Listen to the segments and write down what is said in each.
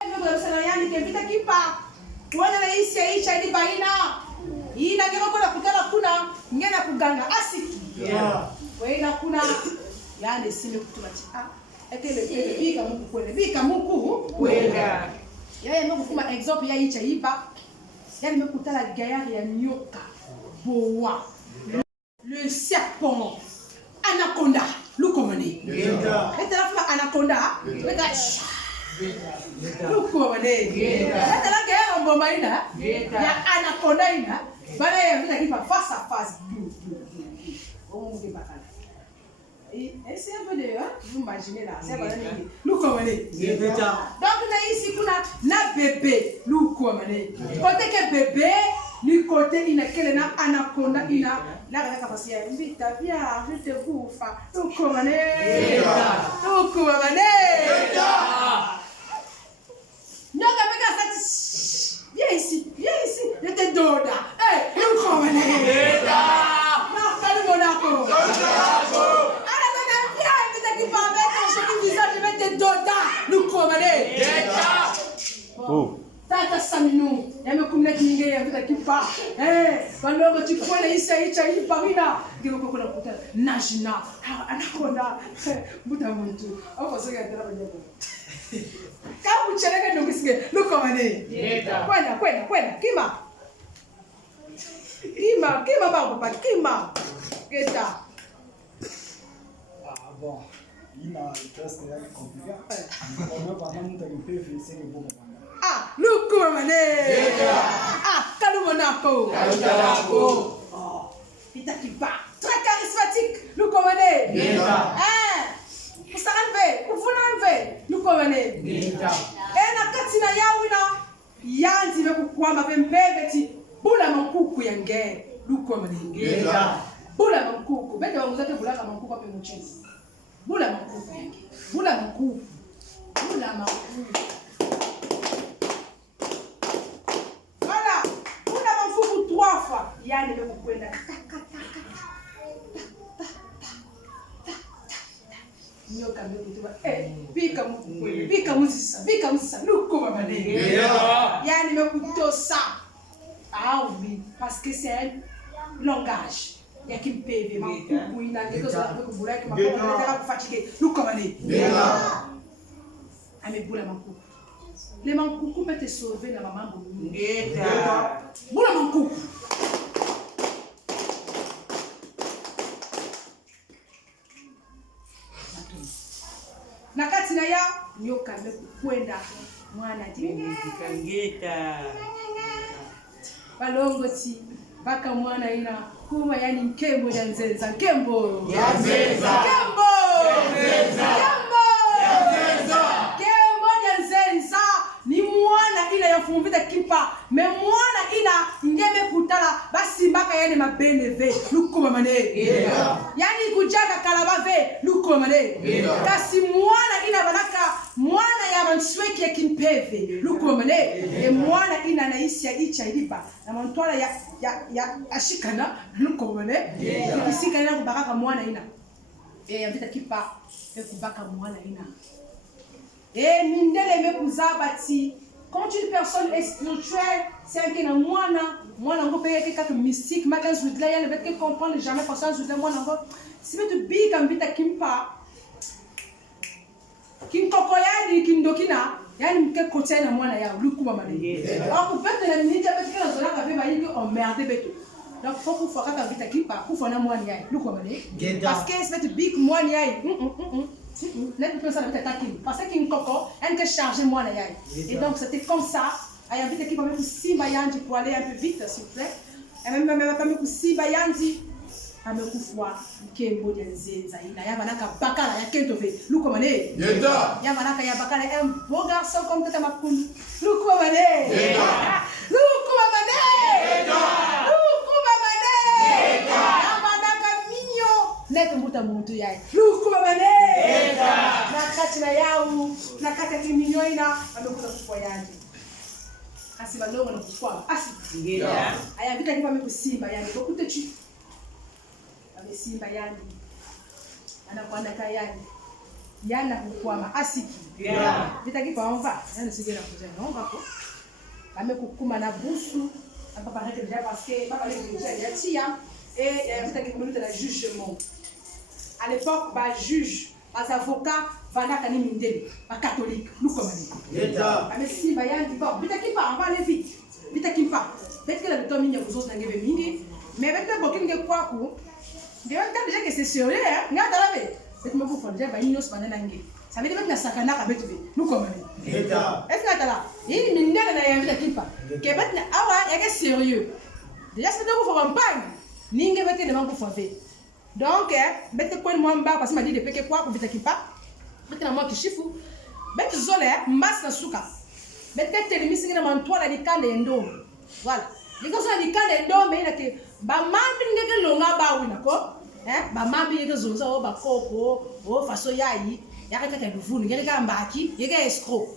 Yani kempita kipa. Wana na isi ya icha ili baina. Ina ngeno kuna kutala kuna ngena kuganga asiki. Weina kuna yani sile kutumati. Ekele bika muku kwele. Bika muku kwele. Yaya mwengu kuma example ya icha iba. Yani mekutala gayari ya nyoka. Boa. Le serpent. Anaconda. Lukomani. Etala fuma anaconda. Meka Luko wane. Hata la guerre mboma ina. Ya anaconda ina. Bana ya vita kipa face à face. On me bakala. Et c'est un peu de vous imaginez là, c'est pas nini. Luko wane. Donc na ici kuna na bébé. Luko wane. Côté que bébé, ni côté ina kele na anaconda ina. La kaka fasi ya mbita via je te bouffa. Luko wane. Luko wane. Nyoka peka sati. Viens ici, je te doda. Eh, nous commenez. Marc Monaco. Alors, viens, je te parle avec un joli visage, je vais te doda. Nous commenez. Oh. Tata Saminu, yame kumleti ninge ya vita kipa. Wandogo chukua na isa icha hii pamina. Ngeko kuna kuta najina. Anakonda. Buta muntu. Hapo sasa ndio hapo. Kama ucheleke ndio kisikie. Luko mane. Kwenda. Kima baba, kima. Geta. Bon. Il m'a presque compliqué. On va pas monter une peu c'est bon. Luko mane. Kalu Monaco. Pita kipa. Très charismatique. Luko mane. Ufunanve. Luko mane. Na katina yawina. Yanzi bekukwama bembebeti. Bula mankuku yange. Luko mane. Bula mankuku. Bete wamuzake bulaka mankuku ape mchezi. Bula mankuku yange. Bula mankuku. Yani bekukwenda nyoka mbekutuba bika musisa luko babane yani bekutosa oui parce que c'est un langage ya kimpeve makuku ina ngeko za bekubula ki makuku nataka kufatike luko babane amebula makuku les mankuku peut te sauver na mamambo bula mankuku na kati na ya nyoka kwenda mwana kangeta balongoti baka mwana ina kuma yani nkembo ya nzenza ni mwana ina ya fumbita kipa me mwana ina ngeme kutala basi mbaka yani mabeneve lukuma mane yani kujaga kalabave lukuma mane kasi mwana ina balaka mwana ya mansweki ya kimpeve lukuma mane e mwana ina naisi ya icha iliba na mantwala ya ashikana lukuma mane kisika ina kubaka mwana ina ya vita kipa kubaka mwana ina mindele mekuzabati. Quand une personne est spirituelle, c'est un qui na mwana ngo paye quelque mystique, magan zudla ya ne veut que comprendre jamais personne zudla mwana ngo. Si tu bi kam vita kimpa. Kinkoko yani kindokina, yani mke kote na mwana ya lukuba mane. Alors pour faire de la minute avec que la zona ka ba yiki emmerdé beto. Donc faut pour faire ka vita kimpa, pour fona mwana ya lukuba mane. Parce que c'est tu bi mwana ya Net personne avec ta kim parce que kin koko elle que charger moi la yai et donc c'était comme ça ay invite équipe avec Simba Yandi pour aller un peu vite s'il vous plaît et même pas me Simba Yandi amekufwa kembo ya nzenza ina ya banaka bakala ya kentove luko mane ya banaka ya bakala un beau garçon comme tata makundu luko mane Net mbuta muntu yai lukuba mane na kati na yau na kati kiminyoina amekuza kufua yaji asi balongo na kufua asi aya vita kipa mekusimba yani kokute chi amesimba yani anakwanda kayani yana kukwama asiki vita kipa on va yana sigera kuja non va ko ame kukuma na busu apa paraître déjà parce que papa les déjà ya tia et vita kipa minute la jugement à l'époque ba juge les avocats vanaka ni mindele ba catholique nous comme Yeta. ame si ba yani ba vita kipa on va aller vite vita kipa peut-être que le temps minya kuzo na ngebe mingi mais peut-être bokin nge kwa ku déjà que c'est sérieux hein ngata la ve c'est me pour déjà ba nyos banana nge ça veut dire que na sakana ka betu nous comme Yeta. est-ce que là il mindele na ya vita kipa que bet na awa ya que sérieux déjà c'est donc pour campagne ninge bete ne mangu fave donc bete ko mo mba parce que m'a dit de peke kwa ku vita kipa bete na mo kishifu bete zole mbas na suka bete telimisi na mantwala likande ndo voilà ndiko so likande ndo me ina ke ba mambi ngeke longa ba wina ko ba mambi ngeke zonza o ba koko o faso yayi yakaka ke duvuni ngeke ka mbaki ngeke escro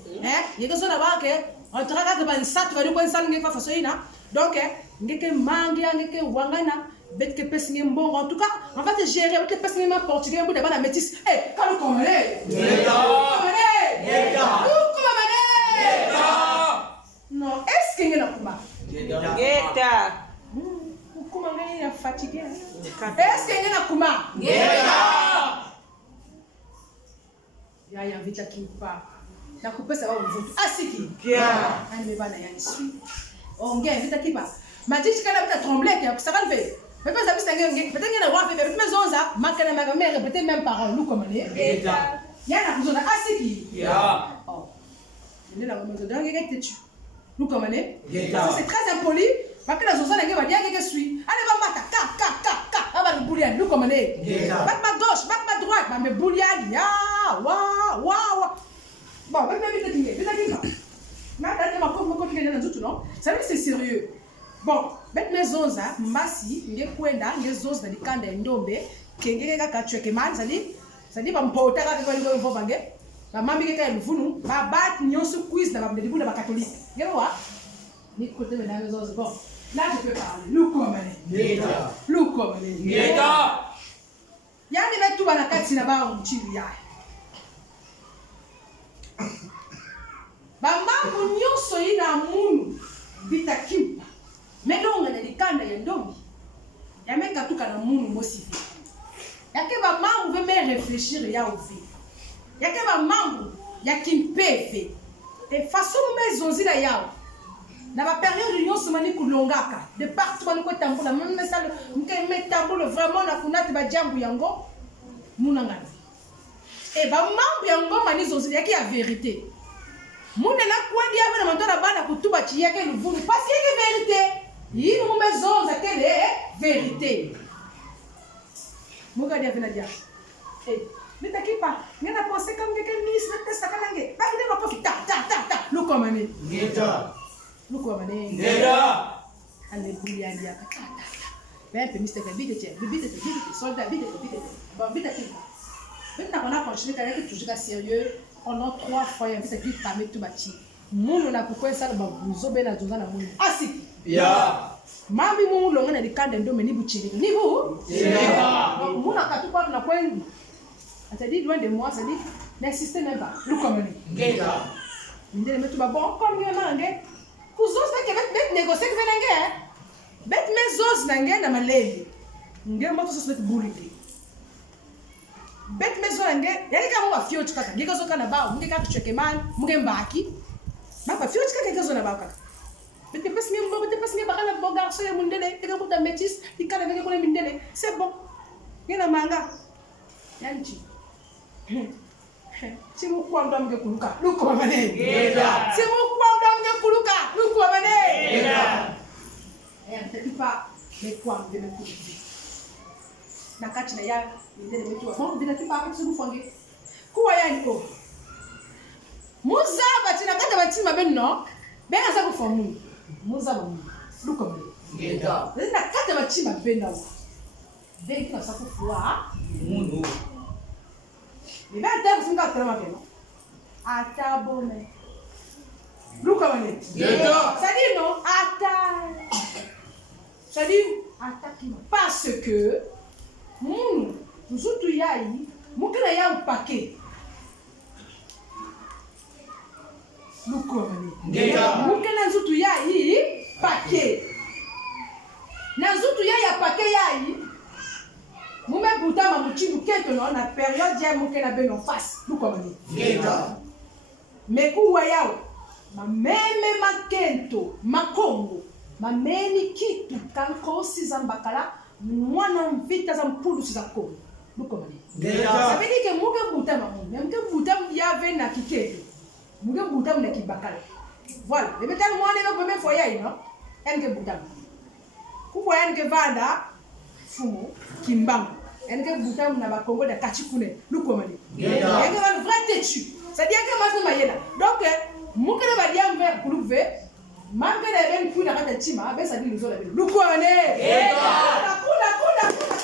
ngeke so na ba ke on traka ke ban satu ba ko nsal ngeke faso ina donc ngeke mangi ngeke wangana bet ke pesinge mbongo en tout cas on va te gérer bet ke pesinge ma portugais bu de bana métis quand on est non est-ce que ngena kuma Geta. Kuma ngena fatigué est-ce que ngena kuma ya vita kipa na kupesa wao mvuto asiki ani bana yani sui ongea vita kipa majishi kana vita trembler ya kusaka nve mais pas ça ngenge peut-être ngena wa fait mais zonza makana ma mère peut-être même parents nous comme les yana kuzona asiki oh ni la maison donc ngeke tu nous comme les c'est très impoli parce que la zonza ngenge va dire que suis allez va mata ka aba boulian nous comme les back ma gauche back ma droite ma me boulian ya wa bon même vite kipa na date ma ko ngene nzutu non ça veut dire c'est sérieux bon bet mezonza mbasi ngekwenda ngezonza likanda endombe kengeke kaka chweke man sali bampota kaka ko ngo mvobange ba mambi keka luvunu ba bat nyonso quiz na ba ndibuna ba catholique ngero ni côté de la mezonza bon là je peux parler luko mane yani betu bana kati na ba mchili ya ba mambo nyonso ina munu vita kimpa melonga na likanda ya ndombi ya meka tuka na munu mosifi yake ba mambo ve me réfléchir ya ovi yake ba mambo ya kimpeve et façon mezonzi la yao na ba période nyonso mani kulongaka de partout mani ko tambola même ça mke metambola vraiment na kunati ba jambu yango muna ngana et ba mambo yango mani zonzi yake ya vérité mune na kwandi ya na mandona bana kutuba chi yake luvunu parce que vérité il nous maison ça quelle est vérité muga dia vina dia nita kipa ngena penser comme que ministre de sakalange ba ide ma profita ta luko mane ale bulia dia ta ben ministre ka bidete soldat bidete bon bidete maintenant on a continué avec toujours sérieux on a 3 fois il y a qui parmi tout bâti munu na pourquoi ça ba buzo bena zonza na munu asiki mami mu longa na likanda ndo meni buchiri ni bu muna katupa na kwendi atadi loin de moi ça dit n'existe même pas lu comme ni ndele metu ba bon comme ni mangue kuzos na ke bet négocier que venenge bet mezos na ngena maleli ngema moto so bet buliti bet mezo nge yali kama wa fio tukaka ngikazo kana bao ngika kucheke man mbaki baba fio tukaka ngikazo na bao kaka bete pas mi bakala bon garçon ya mundele tega muta métis ikala ngeke kule mindele c'est bon ngena manga yanchi si mu kwa ndo mge kuluka luko mane si mu kwa ndo mge kuluka luko mane pas mais kwa mge kuluka na kati na ya ndele metu wa bila kipa hapo kufange kuwa yani ko muzaba tina kata batima benno benga za kufamu muzaba luko mbe ngeta nda kata batima benno benga kina sa kufuwa mundu ni bata kufunga trama benno atabone luko mbe ngeta sadino attaque parce que munu nzutu yayi mukina ya upake lukomani Ngeta. mukena nzutu ya yi pake na nzutu ya pake ya yi mume butama muchibu keto na periode ya mukena beno face lukomani Ngeta. mekuwa yao mameme makento makongo mameni kitu kankosi za mbakala mwana mvita za mpulusi za kongo lukomani Ngeta. ça veut dire que muke butama muke butama yave na kiketo muke butama na kibakala voilà le metal mwana na première fois yayi no enke butama kuko enke vanda fumo kimbango enke butama na bakongo da kachikune lukomani Ngeta. enke va vrai têtu ça dit que mas mayela donc muke na badia mver kuluve manke na ben kuna kata chima be ça dit nous on lukomani Ngeta.